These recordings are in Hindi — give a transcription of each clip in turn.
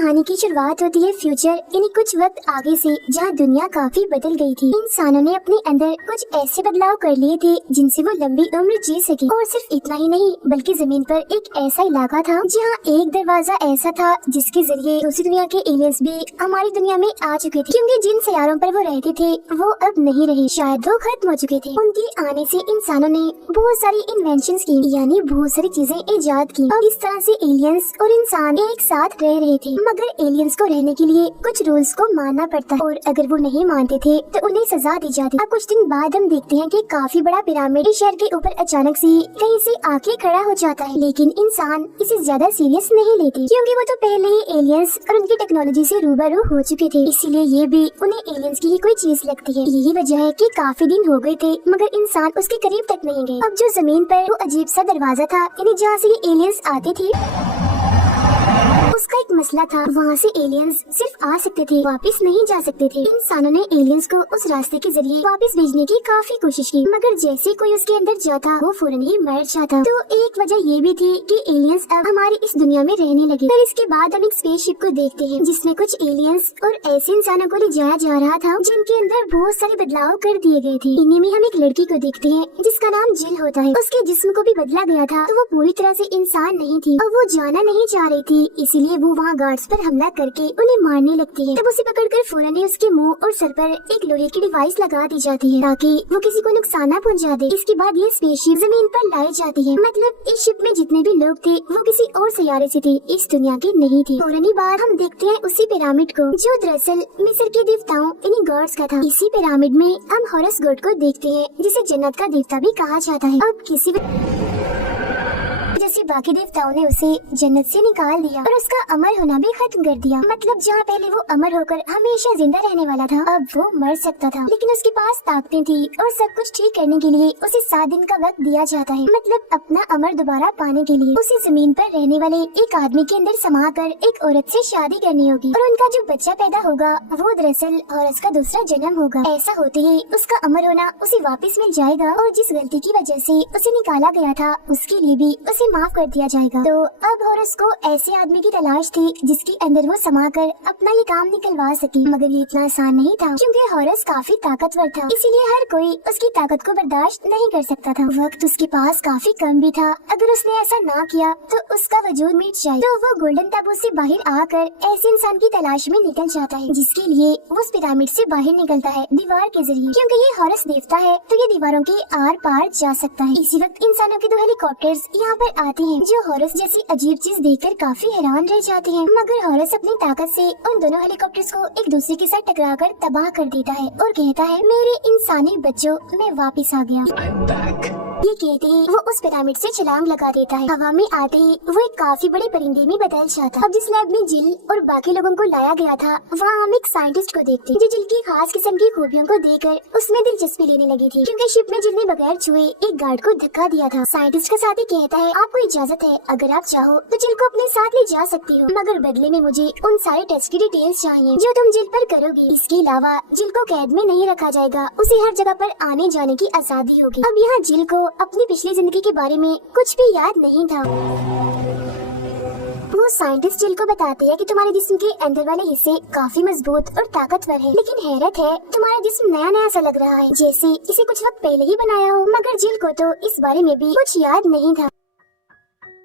कहानी की शुरुआत होती है फ्यूचर यानी कुछ वक्त आगे से, जहाँ दुनिया काफी बदल गई थी। इंसानों ने अपने अंदर कुछ ऐसे बदलाव कर लिए थे जिनसे वो लंबी उम्र जी सके। और सिर्फ इतना ही नहीं, बल्कि जमीन पर एक ऐसा इलाका था जहाँ एक दरवाजा ऐसा था जिसके जरिए दूसरी दुनिया के एलियंस भी हमारी दुनिया में आ चुके थे, क्योंकि जिन सैयारों पर वो रहते थे वो अब नहीं रहे, शायद वो खत्म हो चुके थे। उनके आने से इंसानों ने बहुत सारी इन्वेंशंस की, यानी बहुत सारी चीजें इजाद की। अब इस तरह से एलियंस और इंसान एक साथ रह रहे थे, मगर एलियंस को रहने के लिए कुछ रूल्स को मानना पड़ता है, और अगर वो नहीं मानते थे तो उन्हें सजा दी जाती। अब कुछ दिन बाद हम देखते हैं कि काफी बड़ा पिरामिड इस शहर के ऊपर अचानक से कहीं से आके खड़ा हो जाता है, लेकिन इंसान इसे ज्यादा सीरियस नहीं लेते, क्योंकि वो तो पहले ही एलियंस और उनकी टेक्नोलॉजी से रूबरू हो चुके थे, इसीलिए ये भी उन्हें एलियंस की ही कोई चीज लगती है। यही वजह है कि काफी दिन हो गए थे मगर इंसान उसके करीब तक नहीं गए। अब जो जमीन पर वो अजीब सा दरवाजा था, यानी जहाँ से ये एलियंस आते थे, उसका एक मसला था। वहाँ से एलियंस सिर्फ आ सकते थे, वापस नहीं जा सकते थे। इंसानों ने एलियंस को उस रास्ते के जरिए वापस भेजने की काफी कोशिश की, मगर जैसे कोई उसके अंदर जाता वो फौरन ही मर जाता। तो एक वजह ये भी थी कि एलियंस अब हमारी इस दुनिया में रहने लगे। फिर इसके बाद हम एक स्पेसशिप को देखते हैं जिसमें कुछ एलियंस और ऐसे इंसानों को ले जाया जा रहा था जिनके अंदर बहुत सारे बदलाव कर दिए गए थे। इन्हीं में हम एक लड़की को देखते हैं जिसका नाम जिल होता है। उसके जिस्म को भी बदला गया था, तो वो पूरी तरह से इंसान नहीं थी और वो जाना नहीं चाह रही थी, इसीलिए वो वहाँ गार्ड्स पर हमला करके उन्हें मारने लगती है। तब उसे पकड़कर फौरन ही उसके मुंह और सर पर एक लोहे की डिवाइस लगा दी जाती है ताकि वो किसी को नुकसान न पहुंचा दे। इसके बाद ये स्पेसशिप जमीन पर लाई जाती है, मतलब इस शिप में जितने भी लोग थे वो किसी और सैयारे से थे, इस दुनिया के नहीं थे। फौरन ही बाद हम देखते हैं उसी पिरामिड को जो दरअसल मिस्र के देवताओं यानी गॉड्स का था। इसी पिरामिड में हम हॉरस गॉड को देखते हैं जिसे जन्नत का देवता भी कहा जाता है। अब किसी जैसे बाकी देवताओं ने उसे जन्नत से निकाल दिया और उसका अमर होना भी खत्म कर दिया, मतलब जहाँ पहले वो अमर होकर हमेशा जिंदा रहने वाला था अब वो मर सकता था। लेकिन उसके पास ताकतें थी और सब कुछ ठीक करने के लिए उसे 7 दिन का वक्त दिया जाता है, मतलब अपना अमर दोबारा पाने के लिए उसे जमीन पर रहने वाले एक आदमी के अंदर समा कर एक औरत से शादी करनी होगी, और उनका जो बच्चा पैदा होगा वो दरअसल हॉरस का दूसरा जन्म होगा। ऐसा होते ही उसका अमर होना उसे वापस मिल जाएगा और जिस गलती की वजह से उसे निकाला गया था उसके लिए भी उसे माफ कर दिया जाएगा। तो अब हॉरस को ऐसे आदमी की तलाश थी जिसके अंदर वो समाकर अपना ये काम निकलवा सके, मगर ये इतना आसान नहीं था क्योंकि हॉरस काफी ताकतवर था, इसीलिए हर कोई उसकी ताकत को बर्दाश्त नहीं कर सकता था। वक्त उसके पास काफी कम भी था, अगर उसने ऐसा ना किया तो उसका वजूद मिट जाए। तो वो गोल्डन ताबूत से बाहर आकर ऐसे इंसान की तलाश में निकल जाता है जिसके लिए वो उस पिरामिड से बाहर निकलता है दीवार के जरिए, क्योंकि ये हॉरस देवता है तो ये दीवारों के आर पार जा सकता है। इसी वक्त इंसानों के 2 हेलीकॉप्टर्स यहाँ पर आते हैं जो हॉरस जैसी अजीब चीज देखकर काफी हैरान रह जाते हैं, मगर हॉरस अपनी ताकत से उन दोनों हेलीकॉप्टर्स को एक दूसरे के साथ टकराकर तबाह कर देता है और कहता है, मेरे इंसानी बच्चों मैं वापस आ गया। ये कहते ही वो उस पिरामिड से छलांग लगा देता है। हवा में आते ही वो एक काफी बड़े परिंदे में बदल जाता है। अब जिस लैब में जिल और बाकी लोगों को लाया गया था वहाँ हम एक साइंटिस्ट को देखते हैं जो जिल की खास किस्म की खूबियों को देखकर उसमें दिलचस्पी लेने लगी थी, क्योंकि शिप में जिल ने बगैर छुए एक गार्ड को धक्का दिया था। साइंटिस्ट का साथी कहता है, आपको इजाजत है, अगर आप चाहो तो जिल को अपने साथ ले जा सकती हो, मगर बदले में मुझे उन सारे टेस्ट की डिटेल्स चाहिए जो तुम जिल पर करोगी। इसके अलावा जिल को कैद में नहीं रखा जाएगा, उसे हर जगह पर आने जाने की आजादी होगी। अब यहाँ जिल को अपनी पिछली जिंदगी के बारे में कुछ भी याद नहीं था। वो साइंटिस्ट जिल को बताते हैं कि तुम्हारे जिस्म के अंदर वाले हिस्से काफी मजबूत और ताकतवर है, लेकिन हैरत है तुम्हारा जिस्म नया नया सा लग रहा है, जैसे इसे कुछ वक्त पहले ही बनाया हो। मगर जिल को तो इस बारे में भी कुछ याद नहीं था।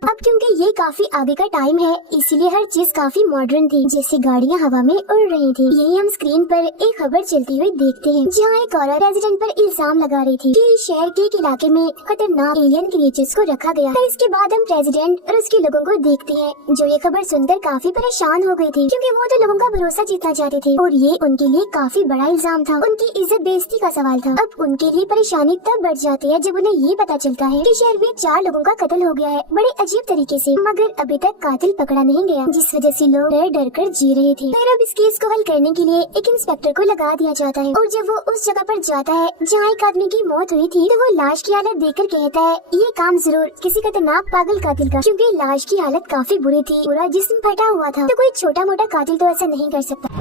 अब क्योंकि ये काफी आगे का टाइम है इसीलिए हर चीज काफी मॉडर्न थी, जैसे गाड़ियाँ हवा में उड़ रही थी। यही हम स्क्रीन पर एक खबर चलती हुई देखते हैं जहाँ एक औरत प्रेसिडेंट पर इल्जाम लगा रही थी कि शहर के एक इलाके में खतरनाक एलियन क्रिएचर्स को रखा गया। फिर इसके बाद हम प्रेसिडेंट और उसके लोगों को देखते हैं जो ये खबर सुनकर काफी परेशान हो गई थी, क्योंकि वो तो लोगों का भरोसा जीतना चाहते थे और ये उनके लिए काफी बड़ा इल्जाम था, उनकी इज्जत बेइज्जती का सवाल था। अब उनके लिए परेशानी तब बढ़ जाती है जब उन्हें ये पता चलता है कि शहर में 4 लोगों का कत्ल हो गया है बड़े अजीब तरीके से, मगर अभी तक कातिल पकड़ा नहीं गया, जिस वजह से लोग डर डर कर जी रहे थे। फिर अब इस केस को हल करने के लिए एक इंस्पेक्टर को लगा दिया जाता है और जब वो उस जगह पर जाता है जहाँ एक आदमी की मौत हुई थी तो वो लाश की हालत देखकर कहता है, ये काम जरूर किसी खतरनाक पागल कातिल का, क्योंकि लाश की हालत काफी बुरी थी, पूरा जिस्म फटा हुआ था, तो कोई छोटा मोटा कातिल तो ऐसा नहीं कर सकता।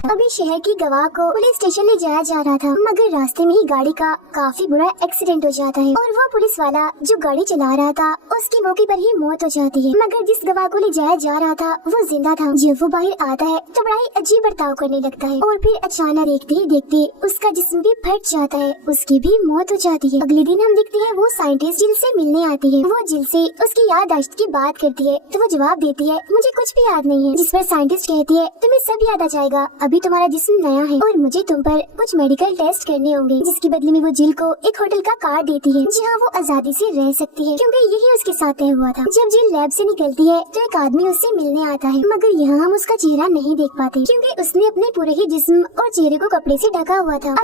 अभी शहर की गवाह को पुलिस स्टेशन ले जाया जा रहा था, मगर रास्ते में ही गाड़ी का काफी बुरा एक्सीडेंट हो जाता है और वो पुलिस वाला जो गाड़ी चला रहा था उसकी मौके पर ही मौत हो जाती है। मगर जिस गवाह को ले जाया जा रहा था वो जिंदा था। जब वो बाहर आता है तो बड़ा ही अजीब बर्ताव करने लगता है और फिर अचानक देखते ही देखते उसका जिस्म भी फट जाता है, उसकी भी मौत हो जाती है। अगले दिन हम देखते हैं वो साइंटिस्ट जिल से मिलने आती है। वो जिल से उसकी याददाश्त की बात करती है तो वो जवाब देती है मुझे कुछ भी याद नहीं है। जिस पर साइंटिस्ट कहती है तुम्हें सब याद आ जाएगा, अभी तुम्हारा जिस्म नया है और मुझे तुम पर कुछ मेडिकल टेस्ट करने होंगे। जिसके बदले में वो जिल को एक होटल का कार्ड देती है जहाँ वो आजादी से रह सकती है, क्योंकि यही उसके साथ तय हुआ था। जब जिल लैब से निकलती है तो एक आदमी उससे मिलने आता है, मगर यहाँ हम उसका चेहरा नहीं देख पाते क्योंकि उसने अपने पूरे ही जिस्म और चेहरे को कपड़े से ढका हुआ था।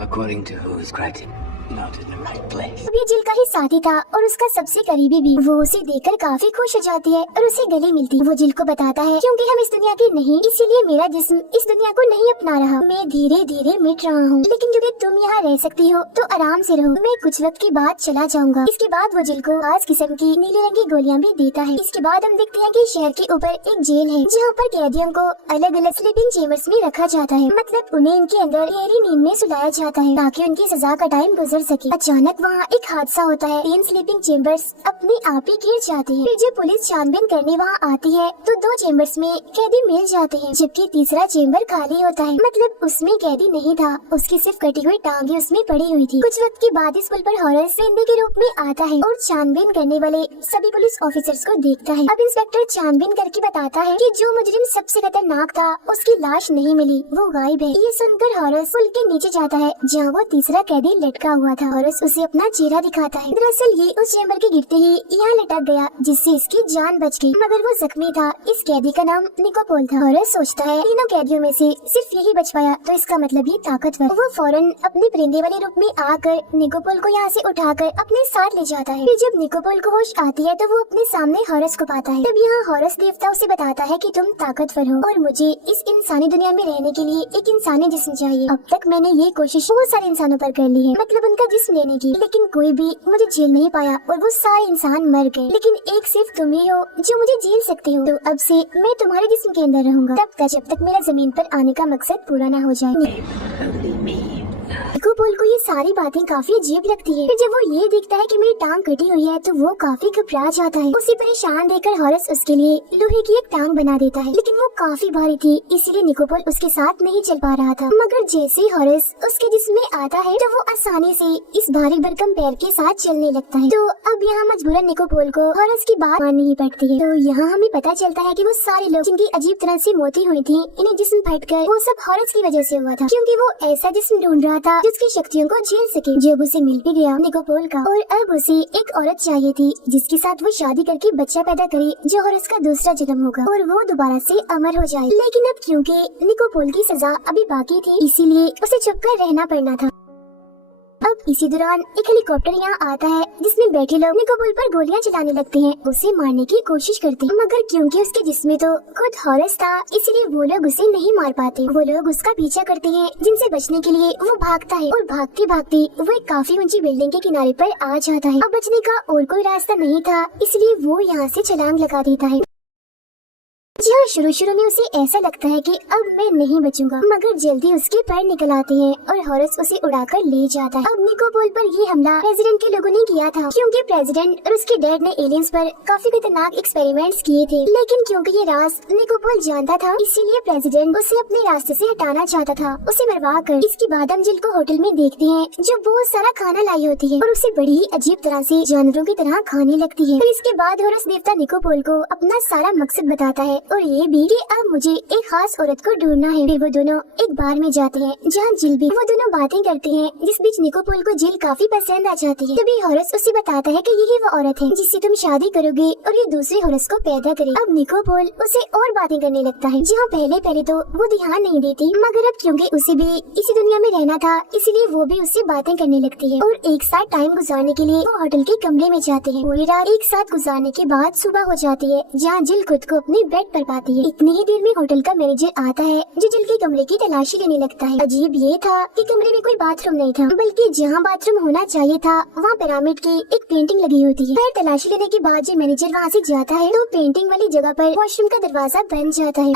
According to whose criteria? Not in the right place. अब ये जिल का ही साथी था और उसका सबसे करीबी भी। वो उसे देखकर काफी खुश हो जाती है और उसे गले मिलती है। वो जिल को बताता है क्योंकि हम इस दुनिया के नहीं, इसीलिए मेरा जिस्म इस दुनिया को नहीं अपना रहा। मैं धीरे धीरे मिट रहा हूँ, लेकिन क्योंकि तुम यहाँ रह सकती हो तो आराम से रहो, मैं कुछ वक्त के बाद चला जाऊंगा। इसके बाद वो जिल को खास किस्म की नीले रंग की गोलियां भी देता है। इसके बाद हम देखते हैं कि शहर के ऊपर एक जेल है जहाँ पर कैदियों को अलग अलग स्लीपिंग चेम्बर्स में रखा जाता है, मतलब उन्हें इनके अंदर गहरी नींद में सुलाया जाता है ताकि उनकी सजा का टाइम गुजर सके। अचानक वहाँ एक हादसा होता है, 3 स्लीपिंग चेम्बर्स अपने आप ही गिर जाते हैं। फिर जब पुलिस छानबीन करने वहाँ आती है तो 2 चेम्बर्स में कैदी मिल जाते हैं, जबकि तीसरा चेम्बर खाली होता है, मतलब उसमें कैदी नहीं था, उसकी सिर्फ कटी हुई टांगे उसमें पड़ी हुई थी। कुछ वक्त के बाद इस पुल पर हॉरस जिंदे के रूप में आता है और छानबीन करने वाले सभी पुलिस ऑफिसर्स को देखता है। अब इंस्पेक्टर छानबीन करके बताता है कि जो मुजरिम सबसे खतरनाक था उसकी लाश नहीं मिली, वो गायब है। ये सुनकर हॉरस पुल के नीचे जाता है जहाँ वो तीसरा कैदी लटका हुआ था। हॉरस उसे अपना चेहरा दिखाता है। दरअसल ये उस चेम्बर के गिरते ही यहाँ लटक गया जिससे इसकी जान बच गई, मगर वो जख्मी था। इस कैदी का नाम निकोपोल था। हॉरस सोचता है तीनों कैदियों में से सिर्फ यही बच पाया तो इसका मतलब ये ताकतवर। वो फौरन अपने परिंदे वाले रूप में आकर निकोपोल को यहाँ से उठाकर अपने साथ ले जाता है। फिर जब निकोपोल को होश आती है तो वो अपने सामने हॉरस को पाता है। तब यहाँ हॉरस देवता उसे बताता है कि तुम ताकतवर हो और मुझे इस इंसानी दुनिया में रहने के लिए एक इंसानी जिस्म चाहिए। अब तक मैंने ये कोशिश बहुत सारे इंसानों पर कर ली है, मतलब उनका जिस्म लेने की, लेकिन कोई भी मुझे झेल नहीं पाया और वो सारे इंसान मर गए, लेकिन एक सिर्फ तुम ही हो जो मुझे झेल सकते हो। तो अब से मैं तुम्हारे जिस्म के अंदर रहूंगा तब तक जब तक मेरा जमीन पर आने का मकसद पूरा ना हो जाए। निकोपोल को ये सारी बातें काफी अजीब लगती है। फिर जब वो ये देखता है कि मेरी टांग कटी हुई है तो वो काफी घबरा जाता है। उसे परेशान देखकर हॉरस उसके लिए लोहे की एक टांग बना देता है, लेकिन वो काफी भारी थी इसीलिए निकोपोल उसके साथ नहीं चल पा रहा था। मगर जैसे ही हॉरस उसके जिस्म में आता है तो वो आसानी से इस भारी भरकम पैर के साथ चलने लगता है। तो अब यहाँ मजबूरन निकोपोल को हॉरस की बात माननी ही पड़ती है। तो यहाँ हमें पता चलता है कि वो सारे लोग जिनकी अजीब तरह से मौतें हुई थी, इन्हें जिस्म फटकर वो सब हॉरस की वजह से हुआ था, क्योंकि वो ऐसा जिस्म ढूंढ रहा था जिसकी शक्तियों को झेल सके। जब उसे मिल भी गया निकोपोल का, और अब उसे एक औरत चाहिए थी जिसके साथ वो शादी करके बच्चा पैदा करे जो हॉरस का दूसरा जन्म होगा और वो दोबारा से अमर हो जाए। लेकिन अब क्योंकि निकोपोल की सजा अभी बाकी थी इसीलिए उसे छुपकर रहना पड़ना था। अब इसी दौरान एक हेलीकॉप्टर यहाँ आता है जिसमें बैठे लोग निकोपोल पर गोलियां चलाने लगते हैं, उसे मारने की कोशिश करते हैं, मगर क्योंकि उसके जिस्म में तो खुद हॉरस था इसलिए वो लोग उसे नहीं मार पाते। वो लोग उसका पीछा करते हैं जिनसे बचने के लिए वो भागता है और भागते भागते वो एक काफी ऊंची बिल्डिंग के किनारे पर आ जाता है। अब बचने का और कोई रास्ता नहीं था इसलिए वो यहाँ से छलांग लगा देता है। जी हाँ, शुरू में उसे ऐसा लगता है कि अब मैं नहीं बचूंगा, मगर जल्दी उसके पैर निकल आते हैं और हॉरस उसे उड़ाकर ले जाता है। अब निकोपोल पर ये हमला प्रेसिडेंट के लोगों ने किया था क्योंकि प्रेसिडेंट और उसके डैड ने एलियंस पर काफी खतरनाक एक्सपेरिमेंट्स किए थे, लेकिन क्योंकि ये राज निकोपोल जानता था इसीलिए प्रेसिडेंट उसे अपने रास्ते से हटाना चाहता था, उसे मरवा कर। इसके बाद हम जिल को होटल में देखते हैं जो बहुत सारा खाना लाई होती है और उसे बड़ी ही अजीब तरह से जानवरों की तरह खाने लगती है। फिर इसके बाद हॉरस देवता निकोपोल को अपना सारा मकसद बताता है और ये भी कि अब मुझे एक खास औरत को ढूंढना है। फिर वो दोनों एक बार में जाते हैं जहाँ जिल भी। वो दोनों बातें करते हैं जिस बीच निकोपोल को जिल काफी पसंद आ जाती है। तभी हॉरस उसे बताता है कि यही वो औरत है जिससे तुम शादी करोगे और ये दूसरे हॉरस को पैदा करे। अब निकोपोल उसे और बातें करने लगता है जहाँ पहले तो वो ध्यान नहीं देती, मगर अब क्योंकि उसे भी इसी दुनिया में रहना था इसलिए वो भी उससे बातें करने लगती है और एक साथ टाइम गुजारने के लिए वो होटल के कमरे में जाते हैं। पूरी रात एक साथ गुजारने के बाद सुबह हो जाती है जहाँ जिल खुद को अपने बेड पर पाती है। इतनी ही देर में होटल का मैनेजर आता है जो जिल के कमरे की तलाशी लेने लगता है। अजीब ये था कि कमरे में कोई बाथरूम नहीं था, बल्कि जहाँ बाथरूम होना चाहिए था वहाँ पिरामिड की एक पेंटिंग लगी होती है। फिर तलाशी लेने के बाद जब मैनेजर वहाँ से जाता है तो पेंटिंग वाली जगह पर वॉशरूम का दरवाजा बंद जाता है।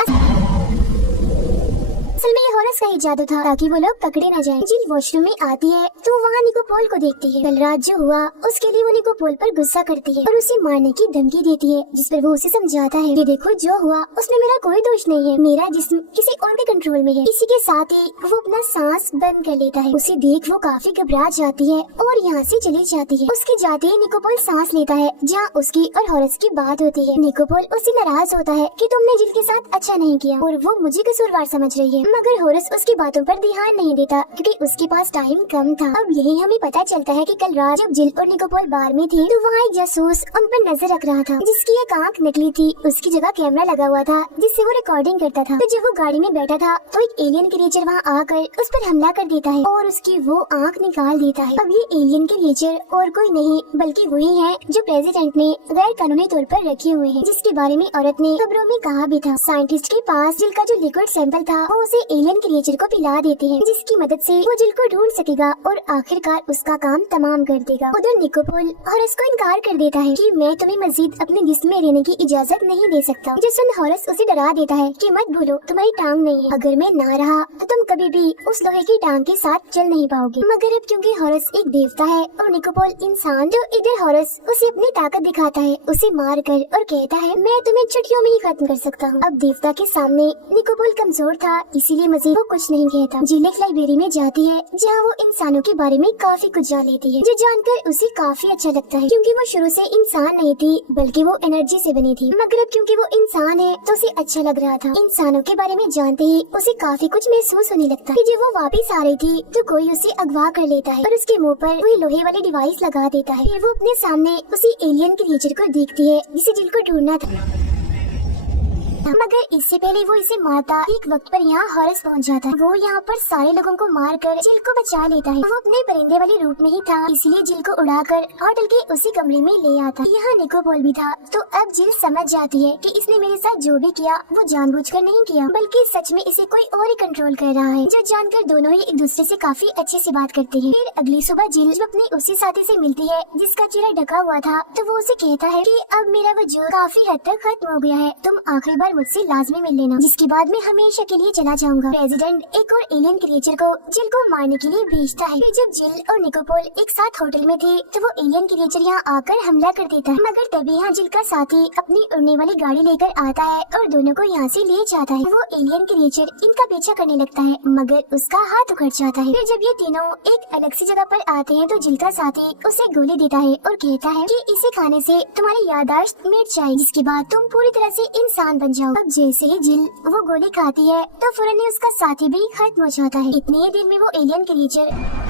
असल में ये हॉरस का ही जादू था ताकि वो लोग पकड़े न जाएं। जिल वॉशरूम में आती है तो वहाँ निकोपोल को देखती है। कल रात जो हुआ उसके लिए वो निकोपोल पर गुस्सा करती है और उसे मारने की धमकी देती है, जिस पर वो उसे समझाता है कि देखो जो हुआ उसमें मेरा कोई दोष नहीं है, मेरा जिस्म किसी और के कंट्रोल में है। इसी के साथ ही वो अपना सांस बंद कर लेता है। उसे देख वो काफी घबरा जाती है और यहाँ से चली जाती है। उसके जाते ही निकोपोल सांस लेता है जहाँ उसकी और हॉरस की बात होती है। निकोपोल उससे नाराज होता है कि तुमने जिल के साथ अच्छा नहीं किया और वो मुझे कसूरवार समझ रही है, मगर हॉरस उसकी बातों पर ध्यान नहीं देता क्योंकि उसके पास टाइम कम था। अब यही हमें पता चलता है कि कल रात जब जिल और निकोपोल बार में थे तो वहाँ एक जासूस उन पर नजर रख रहा था, जिसकी एक आंख नकली थी। उसकी जगह कैमरा लगा हुआ था जिससे वो रिकॉर्डिंग करता था। तो जब वो गाड़ी में बैठा था तो एक एलियन क्रिएचर वहाँ आकर उस पर हमला कर देता है और उसकी वो आंख निकाल देता है। अब ये एलियन क्रिएचर और कोई नहीं बल्कि वही है जो प्रेसिडेंट ने गैर कानूनी तौर पर रखे हुए हैं, जिसके बारे में औरत ने खबरों में कहा भी था। साइंटिस्ट के पास जिल का जो लिक्विड सैंपल था वो उसे एलियन क्रिएचर को पिला देते हैं, जिसकी मदद से वो जिल को ढूंढ सकेगा और आखिरकार उसका काम तमाम कर देगा। उधर निकोपोल हॉरस को इनकार कर देता है कि मैं तुम्हें मजीद अपने जिस्म में रहने की इजाजत नहीं दे सकता। जो सुन हॉरस उसे डरा देता है कि मत भूलो तुम्हारी टांग नहीं है, अगर मैं ना रहा तो तुम कभी भी उस लोहे की टांग के साथ चल नहीं पाओगे। मगर अब क्योंकि हॉरस एक देवता है और निकोपोल इंसान, तो इधर हॉरस उसे अपनी ताकत दिखाता है, उसे मार कर और कहता है मैं तुम्हें चुटकियों में ही खत्म कर सकता हूँ। अब देवता के सामने निकोपोल कमजोर था, इसीलिए मजीद वो कुछ नहीं कहता। जिल एक लाइब्रेरी में जाती है जहाँ वो इंसानों के बारे में काफी कुछ जान लेती है, जो जानकर उसे काफी अच्छा लगता है क्योंकि वो शुरू से इंसान नहीं थी बल्कि वो एनर्जी से बनी थी। मगर अब क्योंकि वो इंसान है तो उसे अच्छा लग रहा था। इंसानों के बारे में जानते ही उसे काफी कुछ महसूस होने लगता है। जब वो वापस आ रही थी तो कोई उसे अगवा कर लेता है और उसके मुंह पर वही लोहे वाली डिवाइस लगा देता है। फिर वो अपने सामने उसी एलियन क्रिएचर को देखती है जिसे जिल को ढूंढना था, मगर इससे पहले वो इसे मारता एक वक्त पर यहाँ हॉरस पहुँच जाता है। वो यहाँ पर सारे लोगों को मारकर जिल को बचा लेता है। वो अपने परिंदे वाले रूप में ही था, इसलिए जिल को उड़ाकर होटल के उसी कमरे में ले आता है। यहाँ निकोपोल भी था। तो अब जिल समझ जाती है कि इसने मेरे साथ जो भी किया वो जानबूझकर नहीं किया बल्कि सच में इसे कोई और ही कंट्रोल कर रहा है, जो जानकर दोनों ही एक दूसरे से काफी अच्छे से बात करते हैं। फिर अगली सुबह जिल जब अपने उसी साथी से मिलती है जिसका चेहरा ढका हुआ था, तो वो उसे कहता है कि अब मेरा वजूद काफी हद तक खत्म हो गया है, तुम आखिरी बार मुझसे लाजमी मिल लेना, जिसके बाद मैं हमेशा के लिए चला जाऊंगा। प्रेसिडेंट एक और एलियन क्रिएचर को जिल को मारने के लिए भेजता है। फिर जब जिल और निकोपोल एक साथ होटल में थे तो वो एलियन क्रिएचर यहाँ आकर हमला कर देता है, मगर तभी यहाँ जिल का साथी अपनी उड़ने वाली गाड़ी लेकर आता है और दोनों को यहाँ से ले जाता है। वो एलियन क्रिएचर इनका पीछा करने लगता है मगर उसका हाथ उखड़ जाता है। फिर जब ये तीनों एक अलग सी जगह पर आते हैं तो जिल का साथी उसे गोली देता है और कहता है कि इसे खाने से तुम्हारी याददाश्त मिट जाएगी, जिसके बाद तुम पूरी तरह से इंसान बन जाओ। अब जैसे ही जिल वो गोली खाती है तो फौरन ही उसका साथी भी खत्म हो जाता है। इतने ही देर में वो एलियन क्रिएचर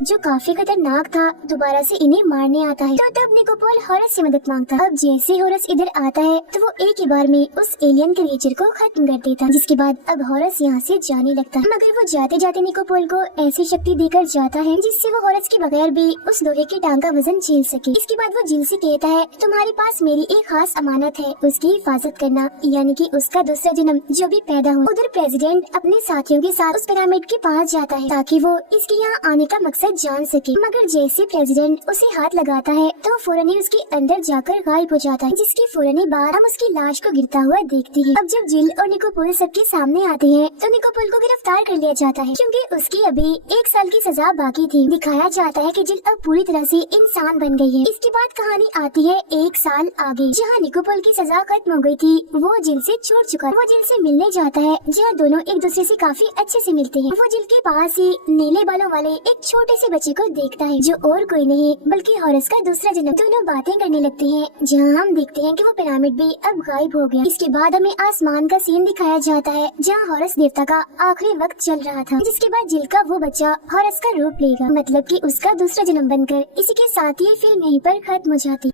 जो काफी खतरनाक था दोबारा से इन्हें मारने आता है। तो तब निकोपोल हॉरस से मदद मांगता है। अब जैसे हॉरस इधर आता है तो वो एक ही बार में उस एलियन क्रिएचर को खत्म कर देता है, जिसके बाद अब हॉरस यहाँ से जाने लगता है। मगर वो जाते जाते निकोपोल को ऐसी शक्ति देकर जाता है जिससे वो हॉरस के बगैर भी उस लोहे की टांग का वजन झेल सके। इसके बाद वो जिल से कहता है तुम्हारे पास मेरी एक खास अमानत है, उसकी हिफाजत करना, यानी कि उसका दूसरा जन्म जो भी पैदा हो। उधर प्रेसिडेंट अपने साथियों के साथ उस पिरामिड के पास जाता है ताकि वो इसके यहाँ आने का मकसद जान सके, मगर जैसे प्रेसिडेंट उसे हाथ लगाता है तो फौरन ही उसके अंदर जाकर गायब हो जाता है, जिसके फौरन ही बाद हम उसकी लाश को गिरता हुआ देखते हैं। अब जब जिल और निकोपोल सबके सामने आते हैं तो निकोपोल को गिरफ्तार कर लिया जाता है क्योंकि उसकी अभी 1 साल की सजा बाकी थी। दिखाया जाता है कि जिल अब पूरी तरह से इंसान बन गई है। इसके बाद कहानी आती है 1 साल आगे, जहाँ निकोपोल की सजा खत्म हो गई थी। वो जिल से छोड़ चुका, वो जिल से मिलने जाता है जहाँ दोनों एक दूसरे से काफी अच्छे से मिलते हैं। वो जिल के पास ही नीले बालों वाले एक छोटे से बच्चे को देखता है जो और कोई नहीं बल्कि हॉरस का दूसरा जन्म। दोनों बातें करने लगते हैं जहाँ हम देखते हैं कि वो पिरामिड भी अब गायब हो गया। इसके बाद हमें आसमान का सीन दिखाया जाता है जहाँ हॉरस देवता का आखिरी वक्त चल रहा था, जिसके बाद जिल का वो बच्चा हॉरस का रूप लेगा, मतलब कि उसका दूसरा जन्म बनकर। इसी के साथ ये फिल्म यहीं पर खत्म हो जाती।